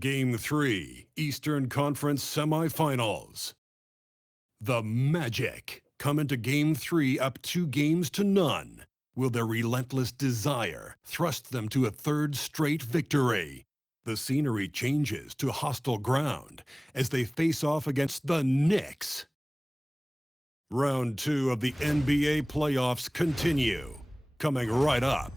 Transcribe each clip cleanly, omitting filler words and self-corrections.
Game 3, Eastern Conference Semifinals. The Magic come into Game 3 up 2-0. Will their relentless desire thrust them to a third straight victory? The scenery changes to hostile ground as they face off against the Knicks. Round 2 of the NBA playoffs continue. Coming right up.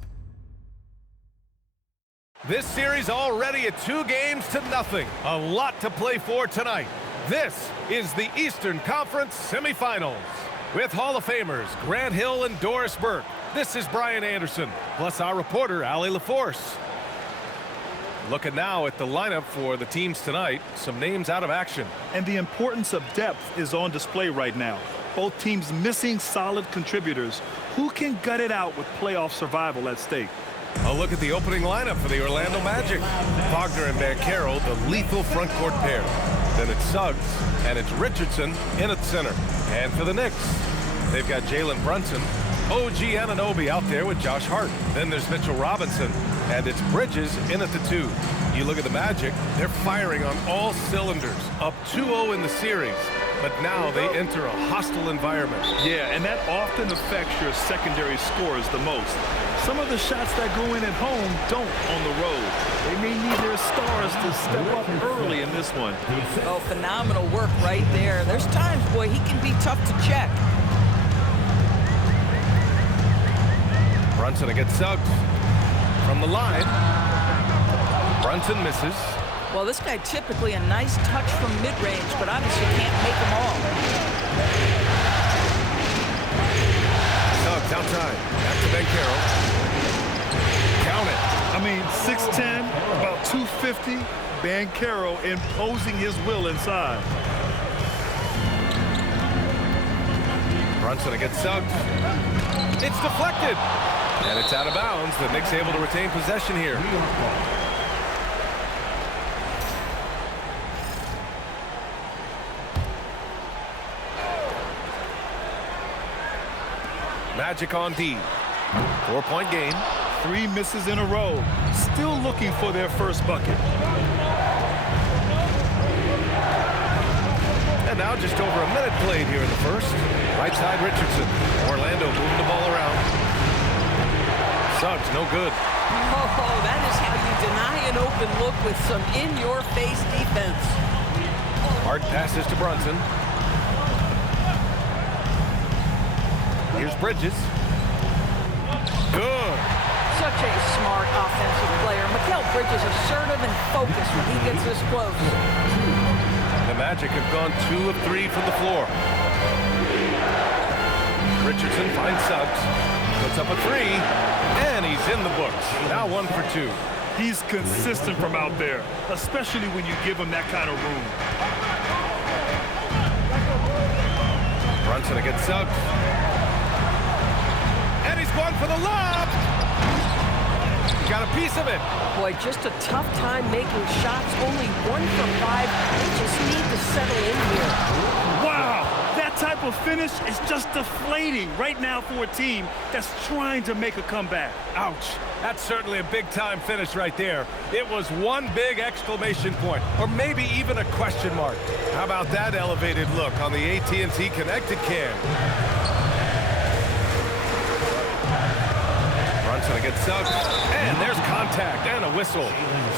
This series already at 2-0. A lot to play for tonight. This is the Eastern Conference Semifinals. With Hall of Famers Grant Hill and Doris Burke, this is Brian Anderson, plus our reporter, Allie LaForce. Looking now at the lineup for the teams tonight, some names out of action. And the importance of depth is on display right now. Both teams missing solid contributors. Who can gut it out with playoff survival at stake? A look at the opening lineup for the Orlando Magic. Wagner and Banchero, the lethal front court pair. Then it's Suggs, and it's Richardson in at center. And for the Knicks, they've got Jalen Brunson, OG Anunoby out there with Josh Hart. Then there's Mitchell Robinson, and it's Bridges in at the 2. You look at the Magic, they're firing on all cylinders, up 2-0 in the series. But now they enter a hostile environment. Yeah, and that often affects your secondary scores the most. Some of the shots that go in at home don't on the road. They may need their stars to step up early in this one. Oh, phenomenal work right there. There's times, boy, he can be tough to check. Brunson against Suggs. From the line, Brunson misses. Well, this guy typically a nice touch from mid-range, but obviously can't make them all. Suggs outside. Back to Banchero. Count it. I mean, 6'10", about 250. Banchero imposing his will inside. Brunson against Suggs. It's deflected. And it's out of bounds. The Knicks able to retain possession here. Magic on D. 4-point game. 3 misses in a row. Still looking for their first bucket. And now just over a minute played here in the first. Right side Richardson. Orlando moving the ball around. Suggs, no good. Oh, that is how you deny an open look with some in-your-face defense. Hard passes to Brunson. Here's Bridges. Good. Such a smart offensive player. Mikal Bridges assertive and focused when he gets this close. The Magic have gone 2 of 3 from the floor. Richardson finds Suggs. Puts up a 3. And he's in the books. Now 1 for 2. He's consistent from out there, especially when you give him that kind of room. Brunson against Suggs. And he's going for the lob. He got a piece of it. Boy, just a tough time making shots. Only 1 for 5. They just need to settle in here. Wow, that type of finish is just deflating right now for a team that's trying to make a comeback. Ouch. That's certainly a big-time finish right there. It was one big exclamation point, or maybe even a question mark. How about that elevated look on the AT&T Connected Cam? Brunson against Suggs, and there's contact and a whistle.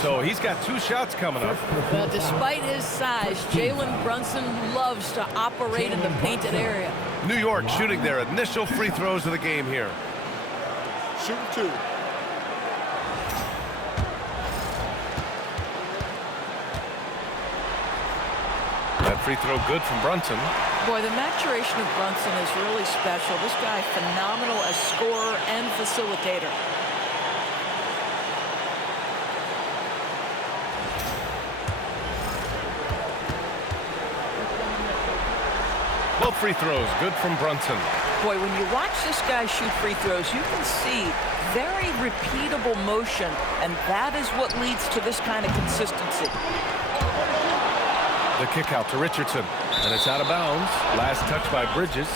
So he's got 2 shots coming up. Well, despite his size, Jalen Brunson loves to operate in the painted area. New York shooting their initial free throws of the game here. Shooting 2. That free throw good from Brunson. Boy, the maturation of Brunson is really special. This guy phenomenal as scorer and facilitator. Both free throws good from Brunson. Boy, when you watch this guy shoot free throws, you can see very repeatable motion, and that is what leads to this kind of consistency. The kick out to Richardson. And it's out of bounds. Last touch by Bridges.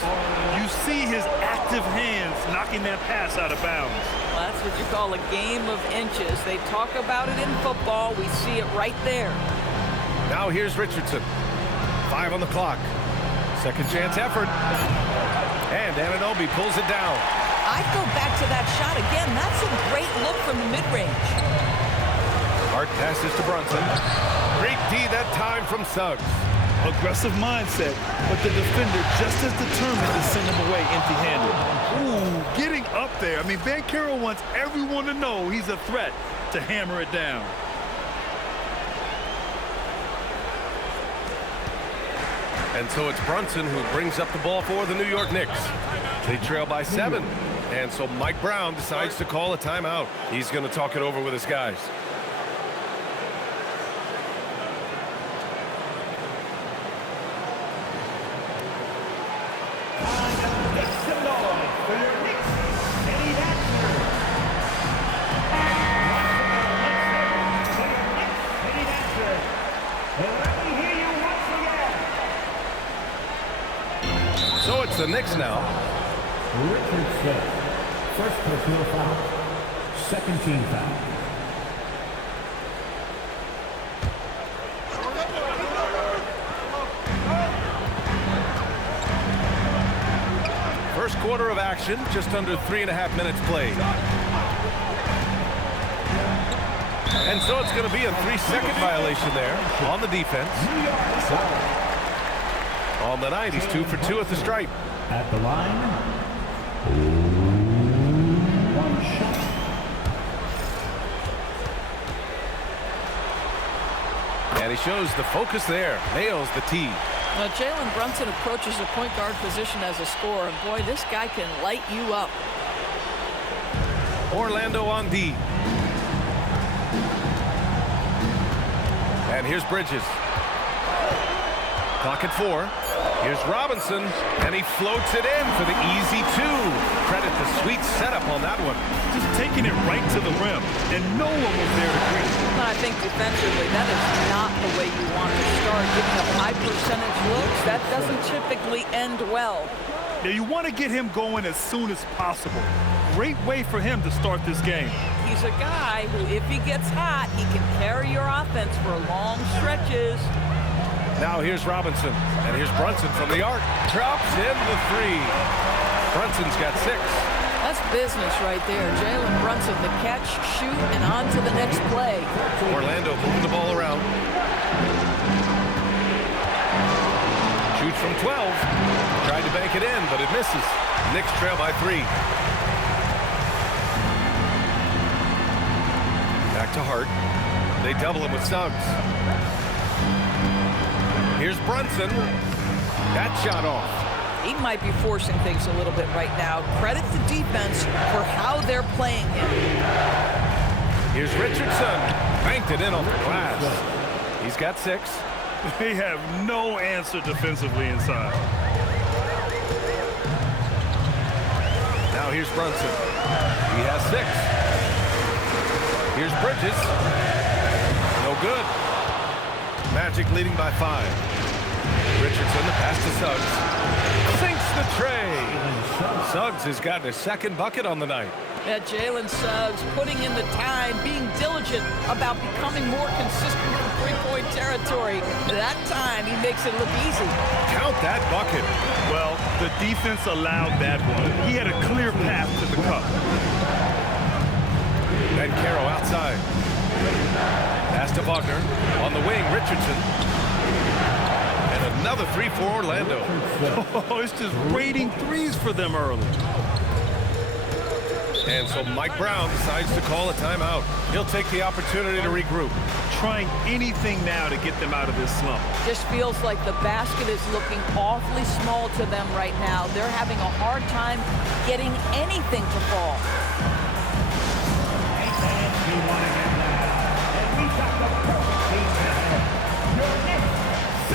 You see his active hands knocking that pass out of bounds. Well, that's what you call a game of inches. They talk about it in football. We see it right there. Now here's Richardson. 5 on the clock. Second chance effort. And Anunoby pulls it down. I'd go back to that shot again. That's a great look from the mid-range. Hart passes to Brunson. Great D that time from Suggs. Aggressive mindset, but the defender just as determined to send him away empty-handed. Ooh, getting up there. I mean, Banchero wants everyone to know he's a threat to hammer it down. And so it's Brunson who brings up the ball for the New York Knicks. They trail by 7. And so Mike Brown decides to call a timeout. He's going to talk it over with his guys. So it's the Knicks now. Richardson, first personal foul, second team foul. First quarter of action, just under 3.5 minutes played. And so it's going to be a 3-second violation there on the defense. On the night, he's 2 for 2 at the stripe. At the line, one shot. And he shows the focus there. Nails the tee. Now, Jalen Brunson approaches the point guard position as a scorer. And boy, this guy can light you up. Orlando on D. And here's Bridges. Clock at 4. Here's Robinson, and he floats it in for the easy 2. Credit the sweet setup on that one. Just taking it right to the rim, and no one was there to greet him. I think defensively, that is not the way you want to start. Giving up high percentage looks, that doesn't typically end well. Now, you want to get him going as soon as possible. Great way for him to start this game. He's a guy who, if he gets hot, he can carry your offense for long stretches. Now here's Robinson, and here's Brunson from the arc. Drops in the 3. Brunson's got 6. That's business right there. Jalen Brunson, the catch, shoot, and on to the next play. Orlando moving the ball around. Shoots from 12. Tried to bank it in, but it misses. Knicks trail by 3. Back to Hart. They double him with Suggs. Here's Brunson. That shot off. He might be forcing things a little bit right now. Credit the defense for how they're playing him. Here's Richardson. Banked it in on the glass. He's got 6. They have no answer defensively inside. Now here's Brunson. He has 6. Here's Bridges. No good. Magic leading by 5. Richardson, the pass to Suggs. Sinks the tray. Suggs has gotten his second bucket on the night. Yeah, Jalen Suggs putting in the time, being diligent about becoming more consistent in three-point territory. That time, he makes it look easy. Count that bucket. Well, the defense allowed that one. He had a clear path to the cup. Banchero outside. Pass to Wagner. On the wing, Richardson. And another 3 for Orlando. Oh, it's just raining threes for them early. And so Mike Brown decides to call a timeout. He'll take the opportunity to regroup. Trying anything now to get them out of this slump. Just feels like the basket is looking awfully small to them right now. They're having a hard time getting anything to fall.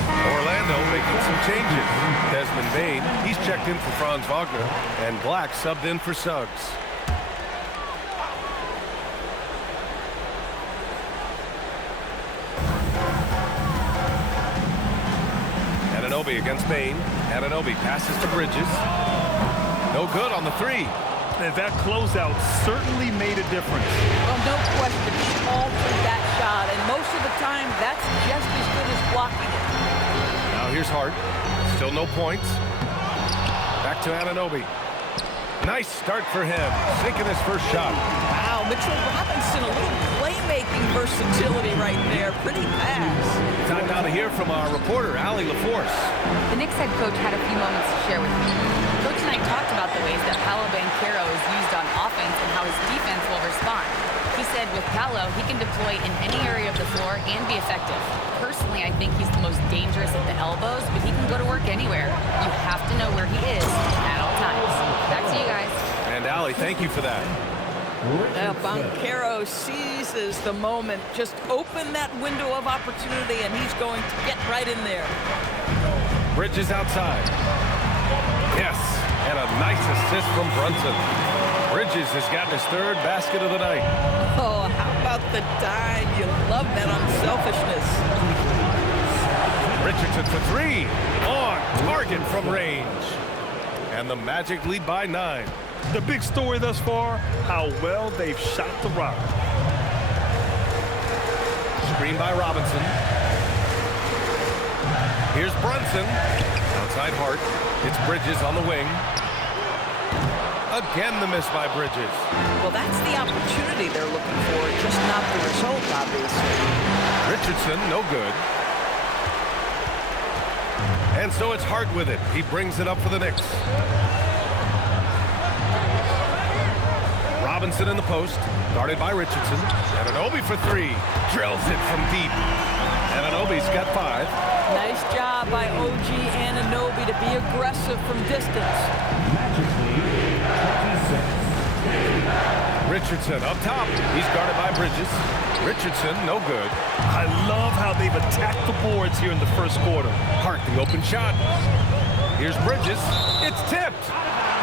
Orlando making some changes. Desmond Bane, he's checked in for Franz Wagner, and Black subbed in for Suggs. Anunoby Ananobi against Bain. Ananobi passes to Bridges. No good on the three. And that closeout certainly made a difference. Well, no question, he altered that shot, and most of the time, that's just as good as blocking it. Now here's Hart. Still no points. Back to Ananobi. Nice start for him. Sinking his first shot. Wow, Mitchell Robinson, a little playmaking versatility right there. Pretty pass. Time now to hear from our reporter, Allie LaForce. The Knicks head coach had a few moments to share with me. Coach and I talked about the ways that Paolo Banchero is used on offense and how his defense will respond. He said with Paolo, he can deploy in any area of the floor and be effective. Personally, I think he's the most dangerous at the elbows, but he can go to work anywhere. You have to know where he is at all times. Back to you guys. And Allie, thank you for that. Now, Banchero seizes the moment. Just open that window of opportunity, and he's going to get right in there. Bridges outside. Yes, and a nice assist from Brunson. Bridges has gotten his third basket of the night. Oh, how about the dime? You love that unselfishness. Richardson for three. On target from range. And the Magic lead by 9. The big story thus far, how well they've shot the rock. Screen by Robinson. Here's Brunson. Outside Hart. It's Bridges on the wing. Again the miss by Bridges. Well, that's the opportunity they're looking for, just not the result, obviously. Richardson, no good. And so it's Hart with it. He brings it up for the Knicks. Robinson in the post, guarded by Richardson. Ananobi for three. Drills it from deep. Ananobi's got 5. Nice job by OG Anunoby to be aggressive from distance. Richardson up top. He's guarded by Bridges. Richardson, no good. I love how they've attacked the boards here in the first quarter. Hart, the open shot. Here's Bridges. It's tipped.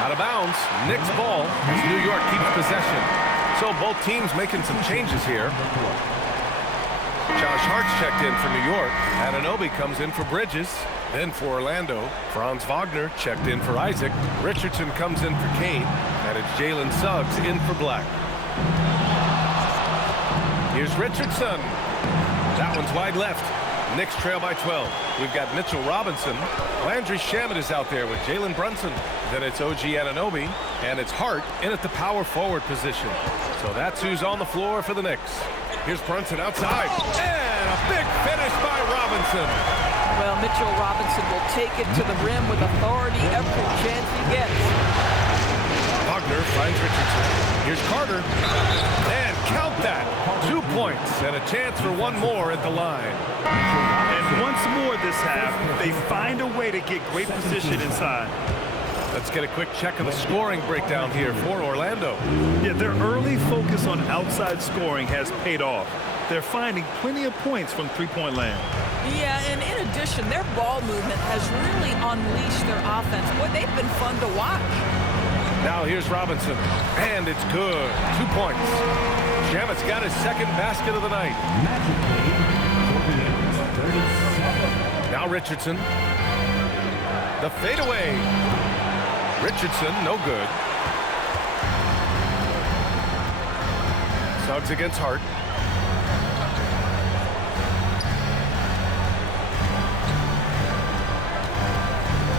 Out of bounds. Knicks ball as New York keeps possession. So both teams making some changes here. Josh Hart's checked in for New York. Ananobi comes in for Bridges. Then for Orlando, Franz Wagner checked in for Isaac. Richardson comes in for Kane. And it's Jalen Suggs in for Black. Here's Richardson. That one's wide left. Knicks trail by 12. We've got Mitchell Robinson. Landry Shamet is out there with Jalen Brunson. Then it's OG Anunoby. And it's Hart in at the power forward position. So that's who's on the floor for the Knicks. Here's Brunson outside. And a big finish by Robinson. Well, Mitchell Robinson will take it to the rim with authority every chance he gets. Wagner finds Richardson. Here's Carter. And count that. 2 points and a chance for one more at the line. And once more this half, they find a way to get great position inside. Let's get a quick check of the scoring breakdown here for Orlando. Yeah, their early focus on outside scoring has paid off. They're finding plenty of points from three-point land. Yeah, and in addition, their ball movement has really unleashed their offense. Boy, they've been fun to watch. Now here's Robinson, and it's good. 2 points. Shamet's got his second basket of the night. Now Richardson. The fadeaway. Richardson, no good. Suggs against Hart.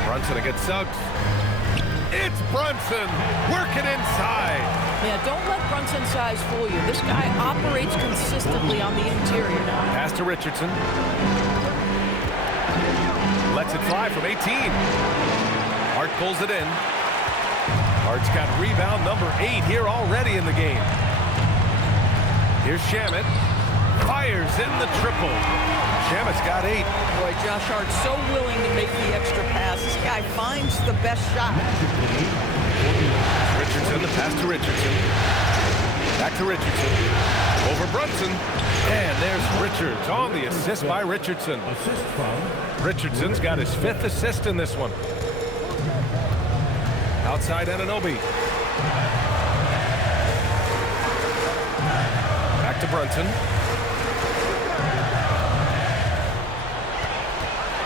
Brunson against Suggs. It's Brunson working inside. Yeah, don't let Brunson's size fool you. This guy operates consistently on the interior now. Pass to Richardson. Lets it fly from 18. Hart pulls it in. Hart's got rebound number 8 here already in the game. Here's Shamet. Fires in the triple. Shamet's got 8. Boy, Josh Hart so willing to make the extra pass. This guy finds the best shot. Richardson, the pass to Richardson. Back to Richardson. Over Brunson. And there's Richards on the assist by Richardson. Richardson's got his 5th assist in this one. Outside Anunoby. Back to Brunson.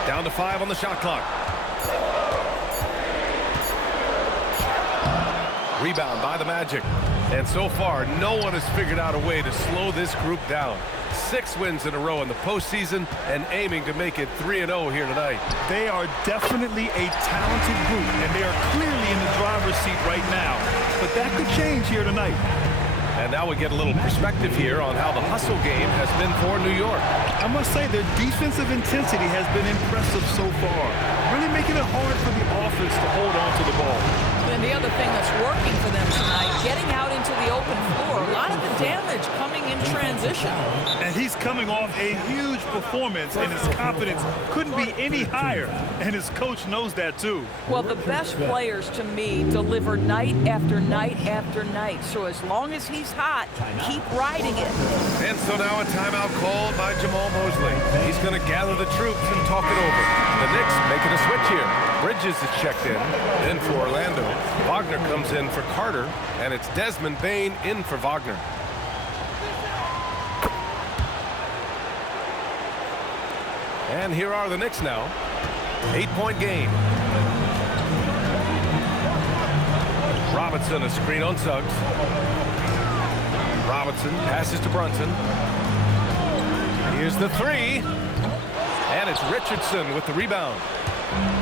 Down to 5 on the shot clock. Rebound by the Magic. And so far, no one has figured out a way to slow this group down. 6 wins in a row in the postseason and aiming to make it 3-0 here tonight. They are definitely a talented group, and they are clearly in the driver's seat right now. But that could change here tonight. And now we get a little perspective here on how the hustle game has been for New York. I must say their defensive intensity has been impressive so far, really making it hard for the offense to hold on to the ball. And the other thing that's working for them tonight, getting out into the open floor, a lot of the damage coming in transition. And he's coming off a huge performance, and his confidence couldn't be any higher. And his coach knows that too. Well, the best players to me deliver night after night after night. So as long as he's hot, keep riding it. And so now a timeout called by Jamal Mosley. He's going to gather the troops and talk it over. The Knicks making a switch here. Bridges is checked in. Then for Orlando, Wagner comes in for Carter, and it's Desmond Bane in for Wagner. And here are the Knicks now. 8-point game. Robinson, a screen on Suggs. Robinson passes to Brunson. Here's the 3. And it's Richardson with the rebound.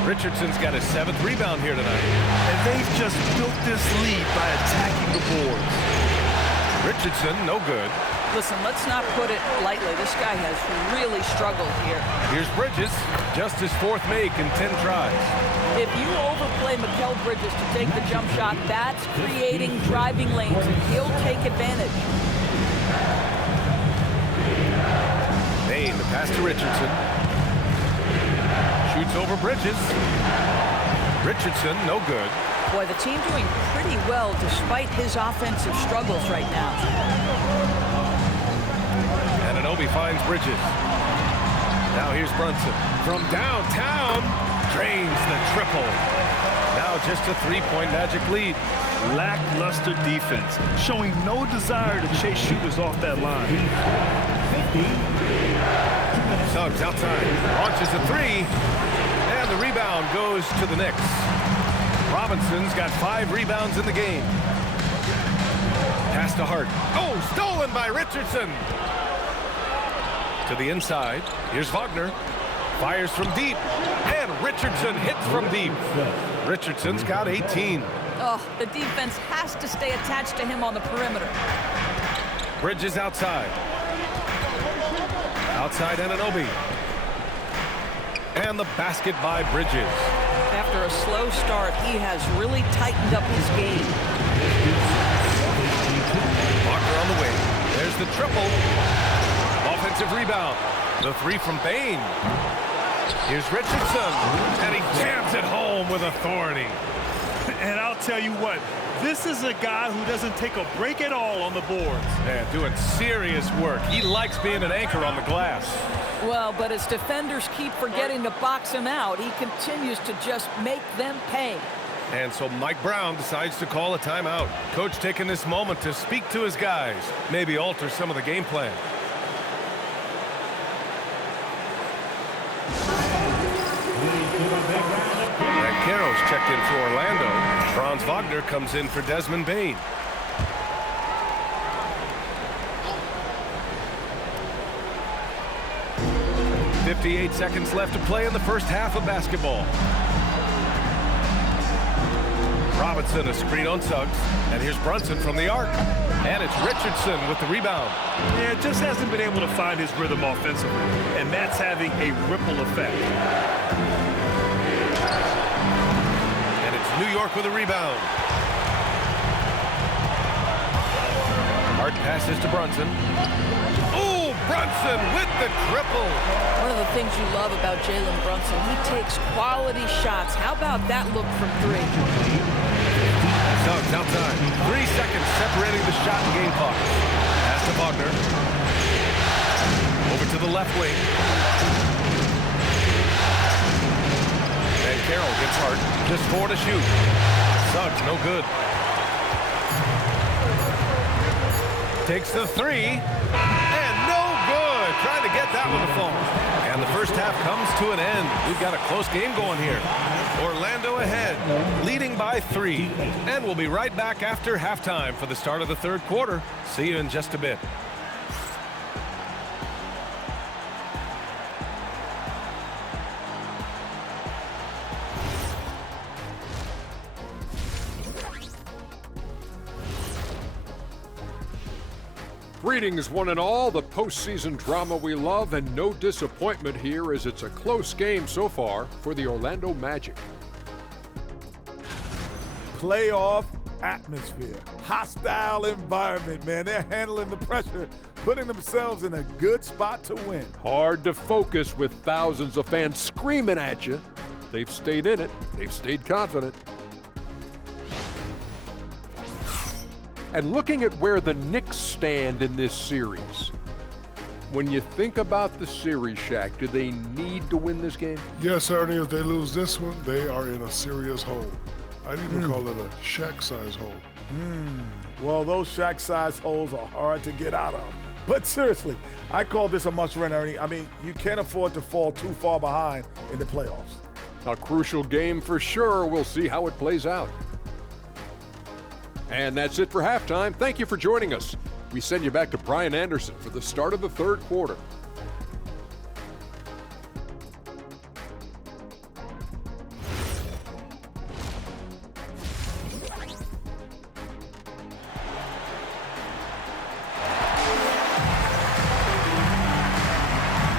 Richardson's got his 7th rebound here tonight. And they've just built this lead by attacking the boards. Richardson, no good. Listen, let's not put it lightly. This guy has really struggled here. Here's Bridges, just his 4th make in 10 tries. If you overplay Mikal Bridges to take the jump shot, that's creating driving lanes, and he'll take advantage. Bane, the pass to Richardson. Shoots over Bridges. Richardson, no good. Boy, the team doing pretty well despite his offensive struggles right now. And Anunoby finds Bridges. Now here's Brunson. From downtown, drains the triple. Now just a 3-point Magic lead. Lackluster defense, showing no desire to chase shooters off that line. Suggs outside, launches a 3, and the rebound goes to the Knicks. Robinson's got 5 rebounds in the game. Pass to Hart. Oh, stolen by Richardson. To the inside, here's Wagner. Fires from deep, and Richardson hits from deep. Richardson's got 18. Oh, the defense has to stay attached to him on the perimeter. Bridges outside. Outside Anunoby. And the basket by Bridges. After a slow start, he has really tightened up his game. Walker on the wing. There's the triple. Offensive rebound. The 3 from Bane. Here's Richardson. And he jams it home with authority. And I'll tell you what, this is a guy who doesn't take a break at all on the boards. Yeah, doing serious work. He likes being an anchor on the glass. Well, but as defenders keep forgetting to box him out, he continues to just make them pay. And so Mike Brown decides to call a timeout. Coach taking this moment to speak to his guys, maybe alter some of the game plan. And Carroll's checked in for Orlando. Franz Wagner comes in for Desmond Bane. .58 seconds left to play in the first half of basketball. Robinson, a screen on Suggs. And here's Brunson from the arc. And it's Richardson with the rebound. Yeah, just hasn't been able to find his rhythm offensively. And that's having a ripple effect. And it's New York with a rebound. Hart passes to Brunson. Oh, Brunson with the triple. One of the things you love about Jalen Brunson, he takes quality shots. How about that look from 3? Suggs outside. 3 seconds separating the shot and game clock. Pass to Wagner. Over to the left wing. And Carroll gets Hart. Just 4 to shoot. Suggs, no good. Takes the 3. And no good. Trying to get that one to fall. And the first first half comes to an end. We've got a close game going here. Orlando ahead, leading by 3. And we'll be right back after halftime for the start of the third quarter. See you in just a bit. Greetings, one and all. The postseason drama we love, and no disappointment here as it's a close game so far for the Orlando Magic. Playoff atmosphere, hostile environment, man. They're handling the pressure, putting themselves in a good spot to win. Hard to focus with thousands of fans screaming at you. They've stayed in it. They've stayed confident. And looking at where the Knicks stand in this series, when you think about the series, Shaq, do they need to win this game? Yes, Ernie, if they lose this one, they are in a serious hole. I'd even call it a Shaq-size hole. Well, those Shaq-sized holes are hard to get out of. But seriously, I call this a must-win, Ernie. I mean, you can't afford to fall too far behind in the playoffs. A crucial game for sure. We'll see how it plays out. And that's it for halftime. Thank you for joining us. We send you back to Brian Anderson for the start of the third quarter.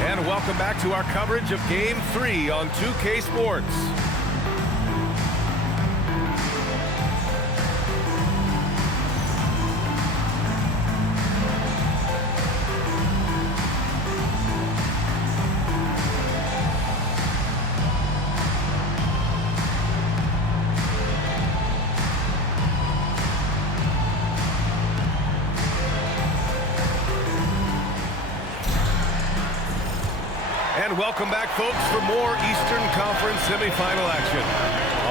And welcome back to our coverage of Game 3 on 2K Sports. And welcome back, folks, for more Eastern Conference semifinal action.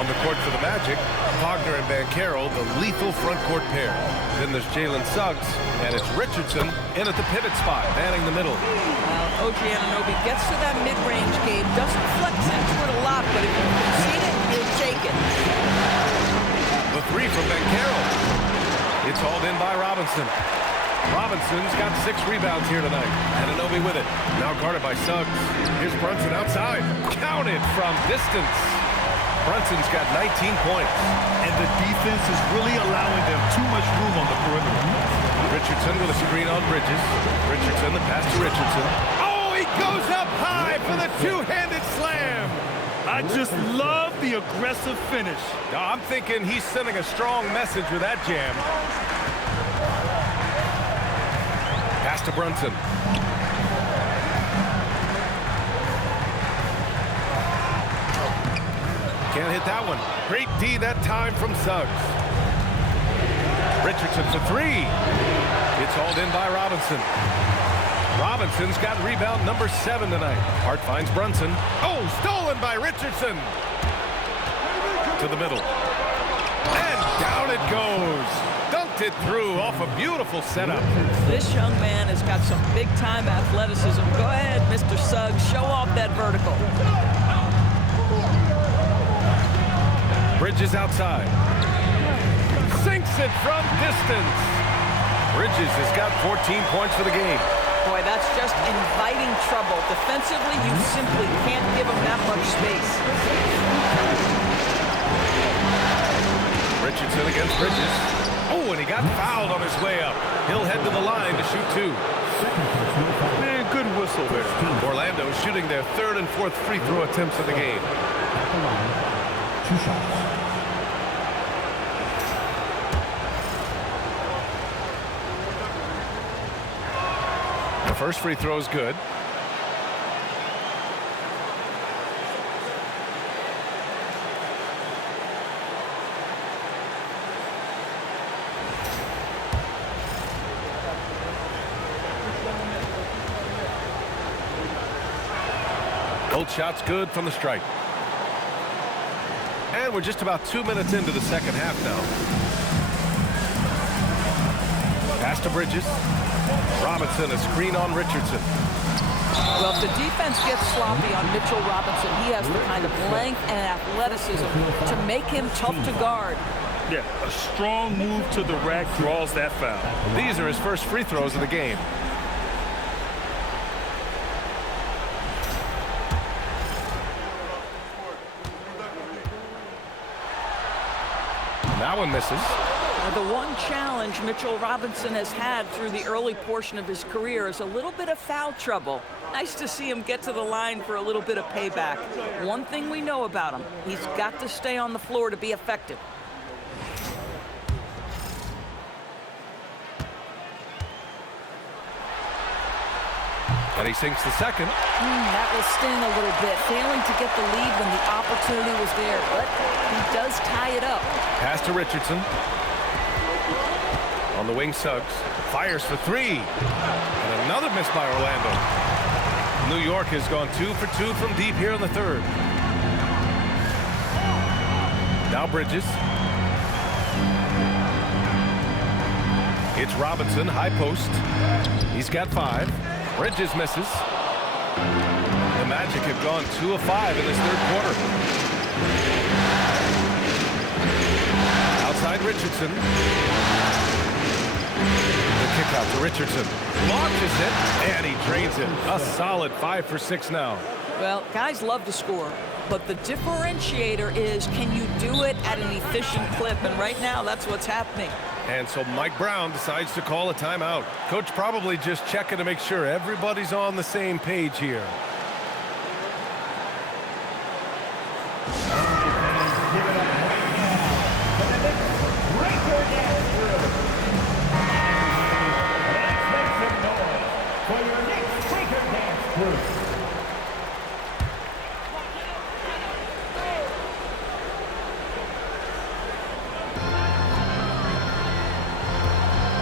On the court for the Magic, Wagner and Banchero, the lethal front court pair. Then there's Jalen Suggs, and it's Richardson in at the pivot spot, manning the middle. Well, OG Anunoby gets to that mid-range game, doesn't flex into it a lot, but if you concede it, he'll take it. The three from Banchero. It's hauled in by Robinson. Robinson's got 6 rebounds here tonight. Anunoby with it. Now guarded by Suggs. Here's Brunson outside. Counted from distance. Brunson's got 19 points. And the defense is really allowing them too much room on the perimeter. Richardson with a screen on Bridges. Richardson, the pass to Richardson. Oh, he goes up high for the two-handed slam. I just love the aggressive finish. I'm thinking he's sending a strong message with that jam. Pass to Brunson. Can't hit that one. Great D that time from Suggs. Richardson for 3. It's hauled in by Robinson. Robinson's got rebound number 7 tonight. Hart finds Brunson. Oh, stolen by Richardson. To the middle. And down it goes. Dunked it through off a beautiful setup. This young man has got some big-time athleticism. Go ahead, Mr. Suggs. Show off that vertical. Bridges outside. Sinks it from distance. Bridges has got 14 points for the game. Boy, that's just inviting trouble. Defensively, you simply can't give him that much space. Richardson against Bridges. Oh, and he got fouled on his way up. He'll head to the line to shoot 2. Man, good whistle there. Orlando shooting their 3rd and 4th free throw attempts of the game. At the line, 2 shots. The first free throw is good. Both shots good from the stripe. And we're just about 2 minutes into the second half now. Pass to Bridges. Robinson, a screen on Richardson. Well, if the defense gets sloppy on Mitchell Robinson, he has the kind of length and athleticism to make him tough to guard. Yeah, a strong move to the rack draws that foul. These are his first free throws of the game. That one misses. The one challenge Mitchell Robinson has had through the early portion of his career is a little bit of foul trouble. Nice to see him get to the line for a little bit of payback. One thing we know about him, he's got to stay on the floor to be effective. And he sinks the second. That will sting a little bit, failing to get the lead when the opportunity was there, but he does tie it up. Pass to Richardson. On the wing, Suggs fires for three. And another miss by Orlando. New York has gone 2 for 2 from deep here in the third. Now Bridges. It's Robinson, high post. He's got 5. Bridges misses. The Magic have gone 2 of 5 in this third quarter. Outside Richardson. The kick out to Richardson. Launches it, and he drains it. A solid 5 for 6 now. Well, guys love to score, but the differentiator is, can you do it at an efficient clip? And right now, that's what's happening. And so Mike Brown decides to call a timeout. Coach probably just checking to make sure everybody's on the same page here.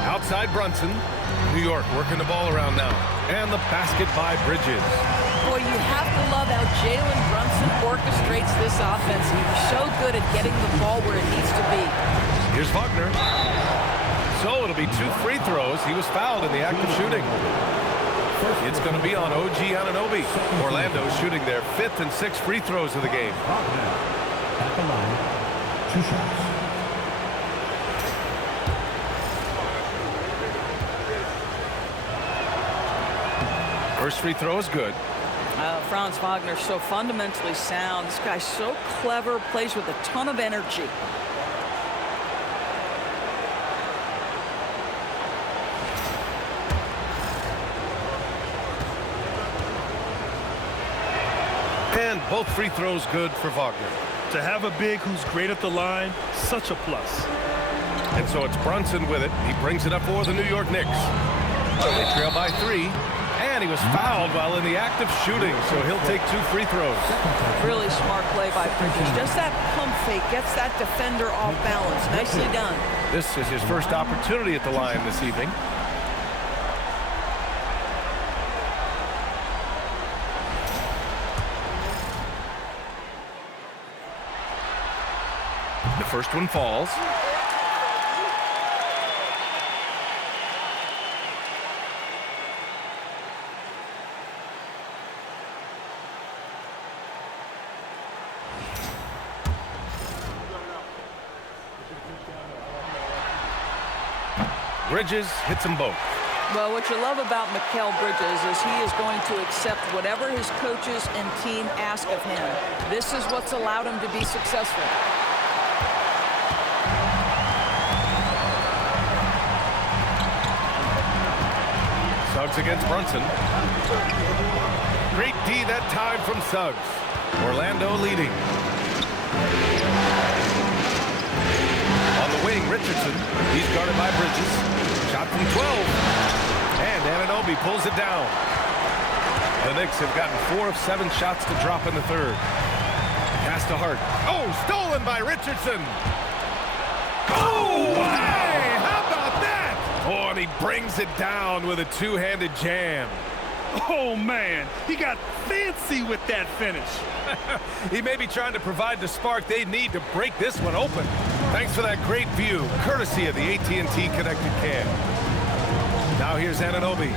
Outside Brunson. New York working the ball around now. And the basket by Bridges. Boy, you have to love how Jalen Brunson orchestrates this offense. He's so good at getting the ball where it needs to be. Here's Wagner. So it'll be 2 free throws. He was fouled in the act of shooting. It's going to be on OG Anunoby. Orlando shooting their 5th and 6th free throws of the game. At the line, 2 shots. First free throw is good. Franz Wagner so fundamentally sound. This guy's so clever, plays with a ton of energy. And both free throws good for Wagner. To have a big who's great at the line, such a plus. And so it's Brunson with it. He brings it up for the New York Knicks. They trail by 3. And he was fouled while in the act of shooting, so he'll take 2 free throws. Really smart play by Bridges. Just that pump fake gets that defender off balance. Nicely done. This is his first opportunity at the line this evening. The first one falls. Bridges hits them both. Well, what you love about Mikal Bridges is he is going to accept whatever his coaches and team ask of him. This is what's allowed him to be successful. Suggs against Brunson. Great D that time from Suggs. Orlando leading. On the wing, Richardson. He's guarded by Bridges. Shot from 12. And Anunoby pulls it down. The Knicks have gotten 4 of 7 shots to drop in the third. Pass to Hart. Oh, stolen by Richardson. Oh, hey, how about that? Oh, and he brings it down with a 2-handed jam. Oh, man, he got fancy with that finish. He may be trying to provide the spark they need to break this one open. Thanks for that great view, courtesy of the AT&T Connected Cam. Now here's Anunoby.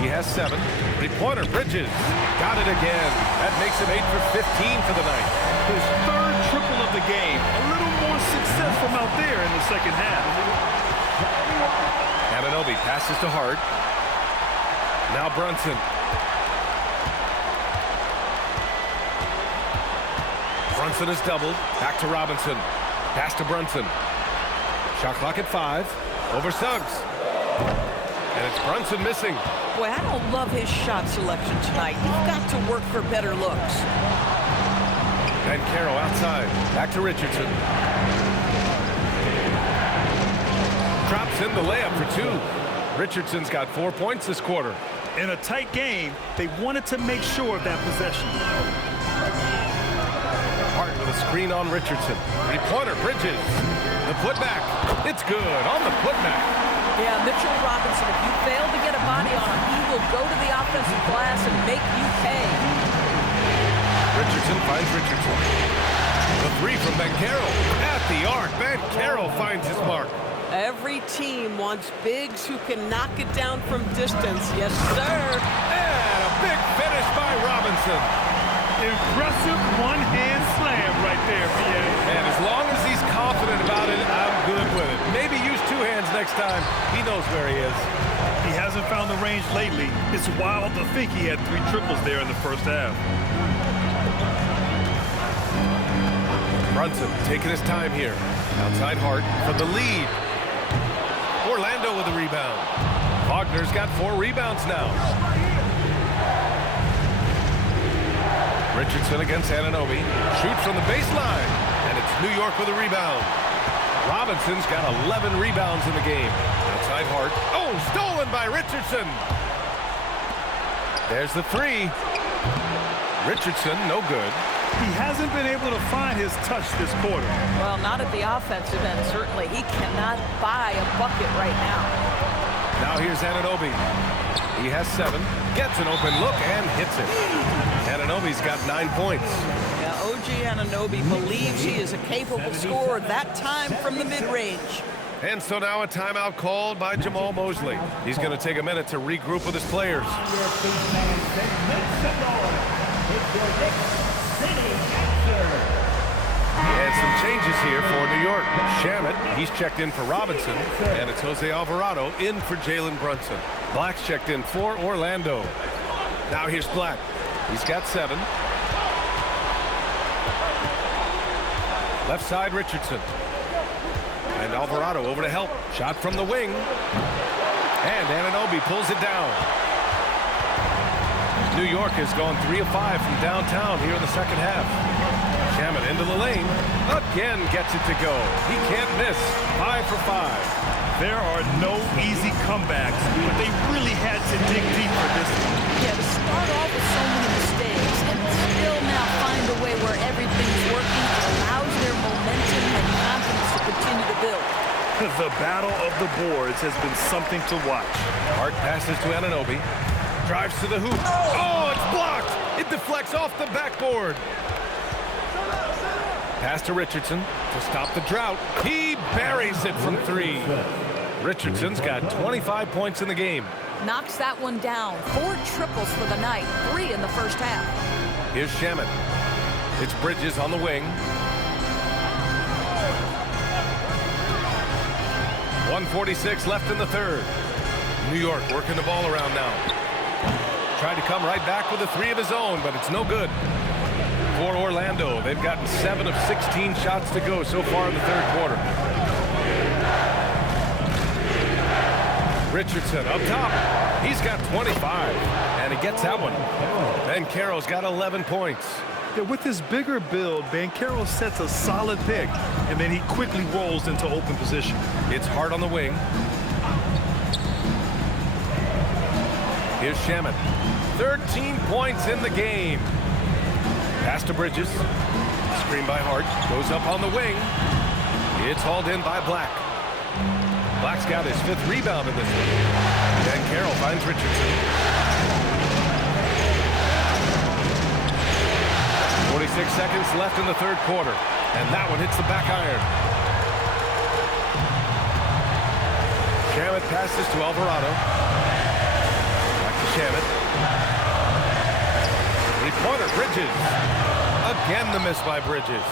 He has 7. Three-pointer, Bridges. Got it again. That makes him 8 for 15 for the night. His third triple of the game. A little more success from out there in the second half. Anunoby passes to Hart. Now Brunson. Brunson is doubled. Back to Robinson. Pass to Brunson. Shot clock at 5. Over Suggs. And it's Brunson missing. Boy, I don't love his shot selection tonight. You've got to work for better looks. And Carroll outside. Back to Richardson. Drops in the layup for 2. Richardson's got 4 points this quarter. In a tight game, they wanted to make sure of that possession. Hart with a screen on Richardson. Three-pointer, Bridges. The putback. It's good on the putback. Yeah, Mitchell Robinson, if you fail to get a body on him, he will go to the offensive glass and make you pay. Richardson finds Richardson. The 3 from Ben Carroll. At the arc, Ben Carroll finds his mark. Every team wants bigs who can knock it down from distance. Yes, sir. And a big finish by Robinson. Impressive one-hand slam right there, PA. And as long as he's confident about it, I'm good with it. Maybe use 2 hands next time. He knows where he is. He hasn't found the range lately. It's wild to think he had 3 triples there in the first half. Brunson taking his time here. Outside Hart for the lead. Orlando with a rebound. Wagner's got 4 rebounds now. Richardson against Anunoby. Shoots from the baseline. And it's New York with a rebound. Robinson's got 11 rebounds in the game. Outside Hart. Oh, stolen by Richardson. There's the 3. Richardson, no good. He hasn't been able to find his touch this quarter. Well, not at the offensive end, certainly. He cannot buy a bucket right now. Now here's Anunoby. He has 7. Gets an open look and hits it. Anunoby's got 9 points. Yeah, OG Anunoby believes he is a capable scorer, that time from the mid-range. And so now a timeout called by Jamal Mosley. He's going to take a minute to regroup with his players. And some changes here for New York. Shamet, he's checked in for Robinson. And it's Jose Alvarado in for Jalen Brunson. Black's checked in for Orlando. Now here's Black. He's got 7. Left side, Richardson. And Alvarado over to help. Shot from the wing. And Anunoby pulls it down. New York has gone 3 of 5 from downtown here in the second half. Shamet into the lane. Again gets it to go. He can't miss. 5 for 5. There are no easy comebacks, but they really had to dig deep for this one. Yeah, to start off with so many mistakes and still now find a way where everything's working, it allows their momentum and confidence to continue to build. The battle of the boards has been something to watch. Hart passes to Anunoby. Drives to the hoop. Oh, it's blocked. It deflects off the backboard. Pass to Richardson to stop the drought. He buries it from 3. Richardson's got 25 points in the game. Knocks that one down. 4 triples for the night, 3 in the first half. Here's Shamet. It's Bridges on the wing. 1:46 left in the third. New York working the ball around now. Tried to come right back with a 3 of his own, but it's no good. For Orlando, they've gotten 7 of 16 shots to go so far in the third quarter. Richardson up top. He's got 25, and he gets that one. Ben Carroll's got 11 points. Yeah, with his bigger build, Banchero sets a solid pick, and then he quickly rolls into open position. It's Hart on the wing. Here's Shamet. 13 points in the game. Pass to Bridges. Screen by Hart. Goes up on the wing. It's hauled in by Black. Black's got his 5th rebound in this one. Dan Carroll finds Richardson. 46 seconds left in the third quarter. And that one hits the back iron. Shamet passes to Alvarado. Back to Shamet. Three-pointer, Bridges. Again, the miss by Bridges.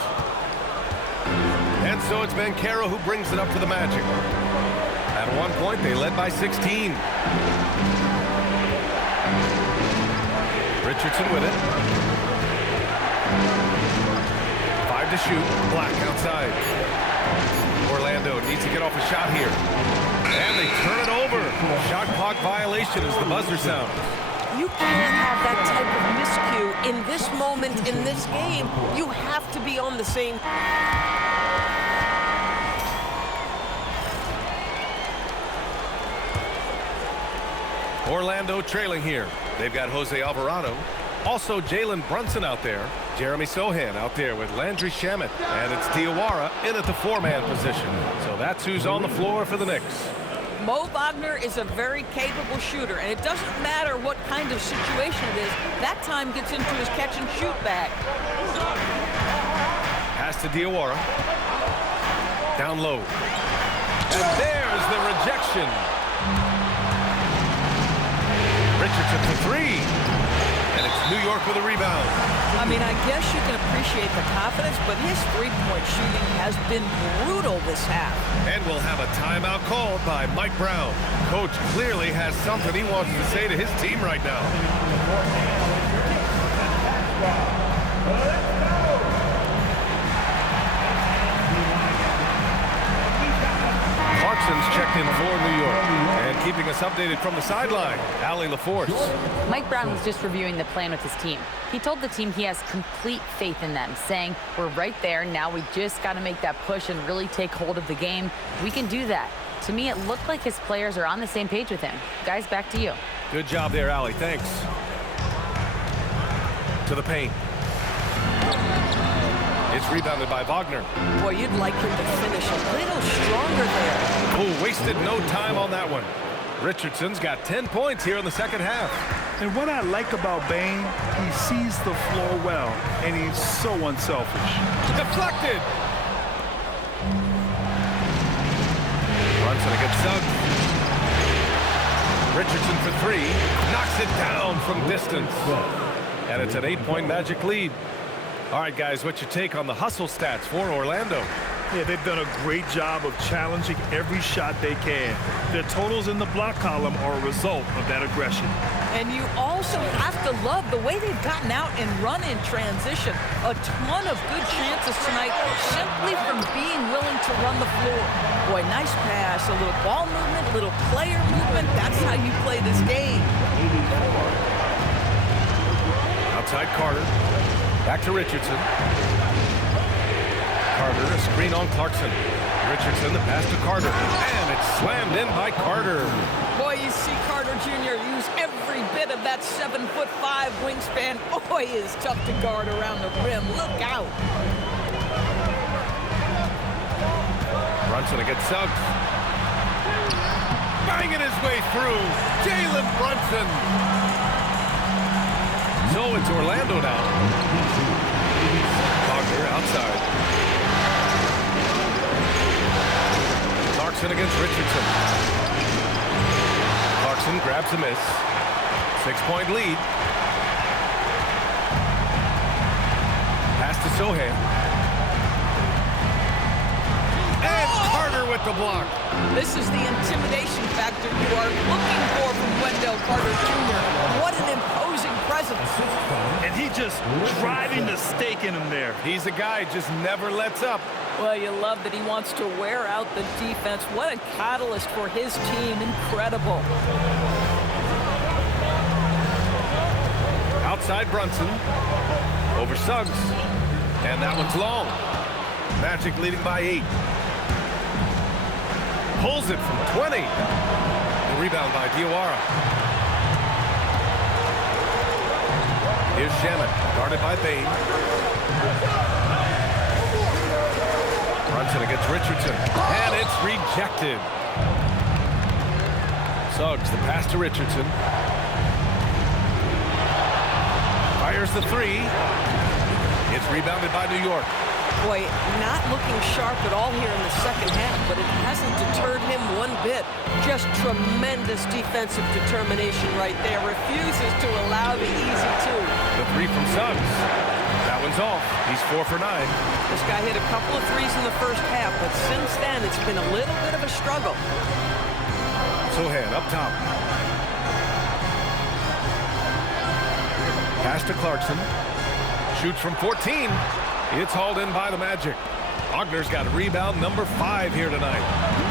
And so it's Banchero who brings it up to the Magic. At one point, they led by 16. Richardson with it. 5 to shoot. Black outside. Orlando needs to get off a shot here. And they turn it over. Shot clock violation as the buzzer sounds. You can't have that type of miscue in this moment in this game. You have to be on the same. Orlando trailing here. They've got Jose Alvarado. Also Jalen Brunson out there. Jeremy Sohan out there with Landry Shamet. And it's Diawara in at the 4-man position. So that's who's on the floor for the Knicks. Mo Wagner is a very capable shooter, and it doesn't matter what kind of situation it is. That time gets into his catch-and-shoot bag. Pass to Diawara. Down low. And there's the rejection. Richardson for 3. And it's New York with a rebound. I mean, I guess you can appreciate the confidence, but his three-point shooting has been brutal this half. And we'll have a timeout called by Mike Brown. Coach clearly has something he wants to say to his team right now. Clarkson's checked in for New York. And keeping us updated from the sideline, Allie LaForce. Mike Brown was just reviewing the plan with his team. He told the team he has complete faith in them, saying, we're right there, now we just got to make that push and really take hold of the game. We can do that. To me, it looked like his players are on the same page with him. Guys, back to you. Good job there, Allie. Thanks. To the paint. It's rebounded by Wagner. Boy, you'd like him to finish a little stronger there. Oh, wasted no time on that one. Richardson's got 10 points here in the second half. And what I like about Bane, he sees the floor well, and he's so unselfish. Deflected. Brunson against Suggs. Richardson for 3. Knocks it down from distance. And it's an 8-point Magic lead. All right, guys, what's your take on the hustle stats for Orlando? Yeah, they've done a great job of challenging every shot they can. Their totals in the block column are a result of that aggression. And you also have to love the way they've gotten out and run in transition. A ton of good chances tonight simply from being willing to run the floor. Boy, nice pass, a little ball movement, a little player movement. That's how you play this game. Outside Carter. Back to Richardson. Carter, a screen on Clarkson. Richardson, the pass to Carter. And it's slammed in by Carter. Boy, you see Carter Jr. use every bit of that 7'5" wingspan. Boy, is tough to guard around the rim. Look out. Brunson against Suggs. Banging his way through. Jalen Brunson. So it's Orlando now. Wagner outside. Clarkson against Richardson. Clarkson grabs a miss. 6-point lead. Pass to Sohan. And Carter with the block. This is the intimidation factor you are looking for from Wendell Carter Jr. What an imposing presence. And he just driving the stake in him there. He's a guy just never lets up. Well, you love that he wants to wear out the defense. What a catalyst for his team. Incredible. Outside Brunson. Over Suggs. And that one's long. Magic leading by 8. Pulls it from 20. The rebound by Diawara. Here's Shamet, guarded by Bane. Brunson against Richardson. And it's rejected. Suggs, the pass to Richardson. Fires the 3. It's rebounded by New York. Boy, not looking sharp at all here in the second half, but it hasn't deterred him one bit. Just tremendous defensive determination right there. Refuses to allow the easy two. The three from Suggs. That one's off. He's 4 for 9. This guy hit a couple of threes in the first half, but since then it's been a little bit of a struggle. Sohan up top. Pass to Clarkson. Shoots from 14. It's hauled in by the Magic. Wagner's got rebound number 5 here tonight.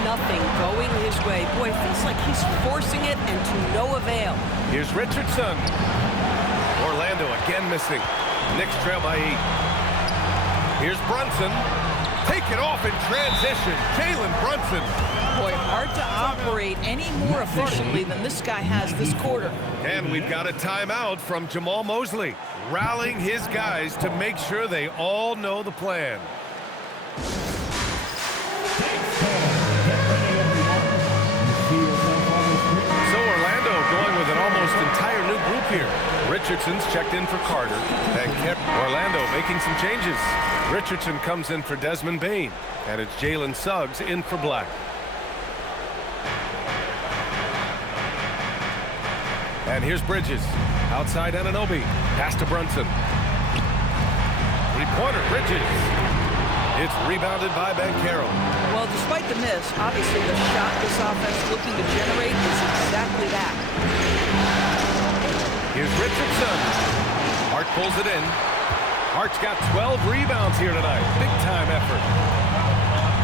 Nothing going his way. Boy, it feels like he's forcing it and to no avail. Here's Richardson. Orlando again missing. Knicks trail by 8. Here's Brunson. Take it off in transition. Jalen Brunson. Boy, hard to operate any more efficiently than this guy has this quarter. And we've got a timeout from Jamal Mosley, rallying his guys to make sure they all know the plan. So Orlando going with an almost entire new group here. Richardson's checked in for Carter, and kept Orlando making some changes. Richardson comes in for Desmond Bane, and it's Jalen Suggs in for Black. And here's Bridges. Outside Anunoby. Pass to Brunson. Three-pointer, Bridges. It's rebounded by Banchero. Well, despite the miss, obviously the shot this offense looking to generate is exactly that. Here's Richardson. Hart pulls it in. Hart's got 12 rebounds here tonight. Big-time effort.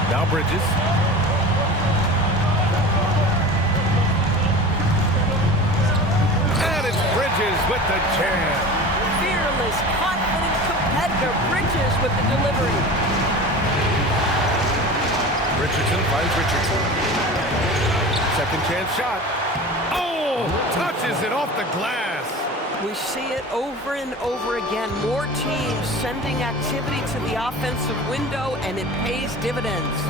Now Bridges. And it's Bridges with the jam. Fearless, confident competitor. Bridges with the delivery. Richardson finds Richardson. Second chance shot. Oh! Touches it off the glass. We see it over and over again. More teams sending activity to the offensive window, and it pays dividends.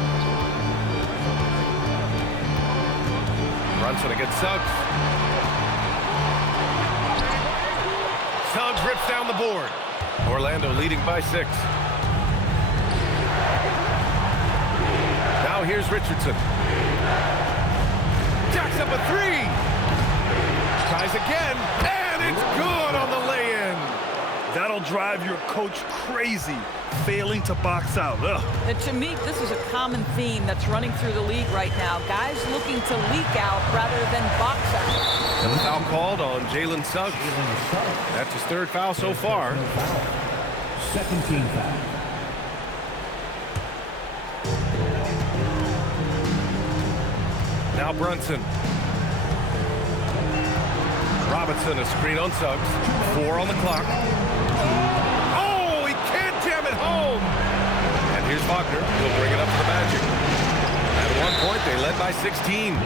Brunson against Suggs. Suggs rips down the board. Orlando leading by 6. Now here's Richardson. Jacks up a 3. Tries again, and it's good on the lay-in. That'll drive your coach crazy, failing to box out. Ugh. And to me, this is a common theme that's running through the league right now. Guys looking to leak out rather than box out. And the foul called on Jalen Suggs. That's his 3rd foul so far. Second team foul. Now Brunson. Robinson, a screen on Suggs. 4 on the clock. Oh, he can't jam it home. And here's Wagner. He'll bring it up to the Magic. At one point, they led by 16.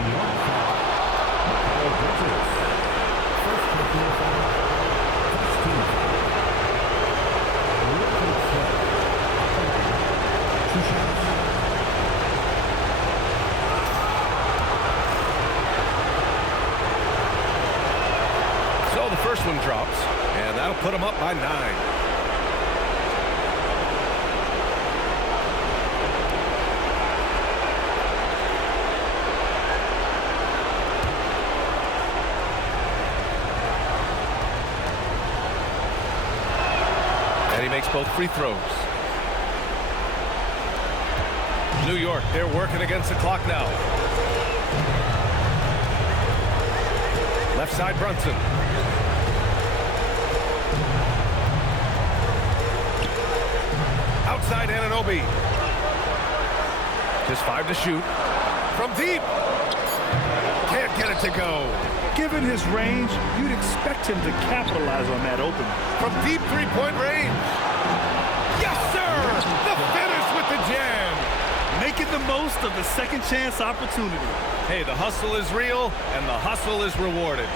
So the first one drops, and that'll put them up by 9. He makes both free throws. New York, they're working against the clock now. Left side, Brunson. Outside, Anunoby. Just 5 to shoot. From deep. Can't get it to go. Given his range, you'd expect him to capitalize on that opening. From deep three-point range. Yes, sir! The finish with the jam. Making the most of the second chance opportunity. Hey, the hustle is real, and the hustle is rewarded.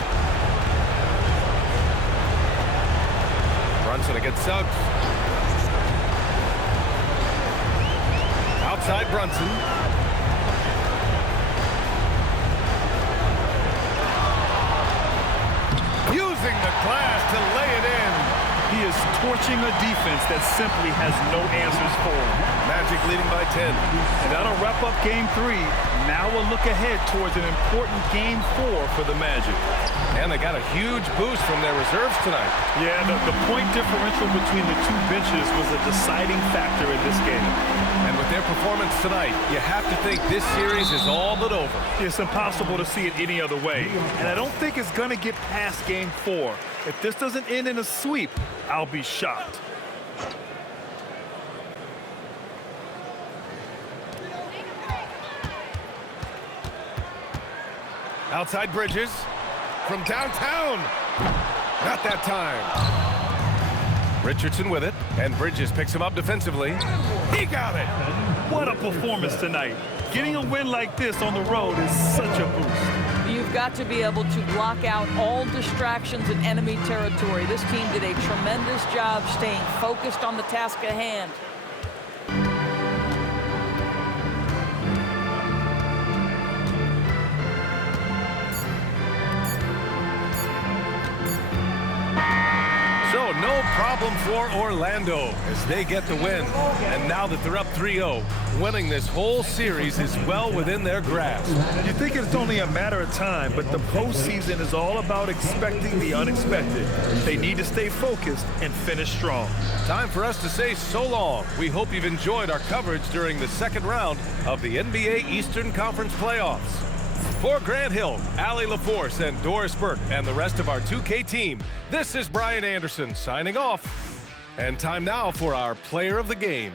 Brunson against Suggs. Outside Brunson. Using the glass to lay it in. He is torching a defense that simply has no answers for them. Magic leading by 10. And that'll wrap up Game 3. Now we'll look ahead towards an important Game 4 for the Magic. And they got a huge boost from their reserves tonight. Yeah, the point differential between the two benches was a deciding factor in this game. And with their performance tonight, you have to think this series is all but over. It's impossible to see it any other way. And I don't think it's going to get past Game 4. If this doesn't end in a sweep, I'll be shocked. Outside Bridges. From downtown. Not that time. Richardson with it. And Bridges picks him up defensively. He got it. What a performance tonight. Getting a win like this on the road is such a boost. You've got to be able to block out all distractions in enemy territory. This team did a tremendous job staying focused on the task at hand. So no problem for Orlando as they get the win. And now that they're up 3-0, winning this whole series is well within their grasp. You think it's only a matter of time, but the postseason is all about expecting the unexpected. They need to stay focused and finish strong. Time for us to say so long. We hope you've enjoyed our coverage during the second round of the NBA Eastern Conference playoffs. For Grant Hill, Allie LaForce, and Doris Burke, and the rest of our 2K team, this is Brian Anderson signing off. And time now for our Player of the Game.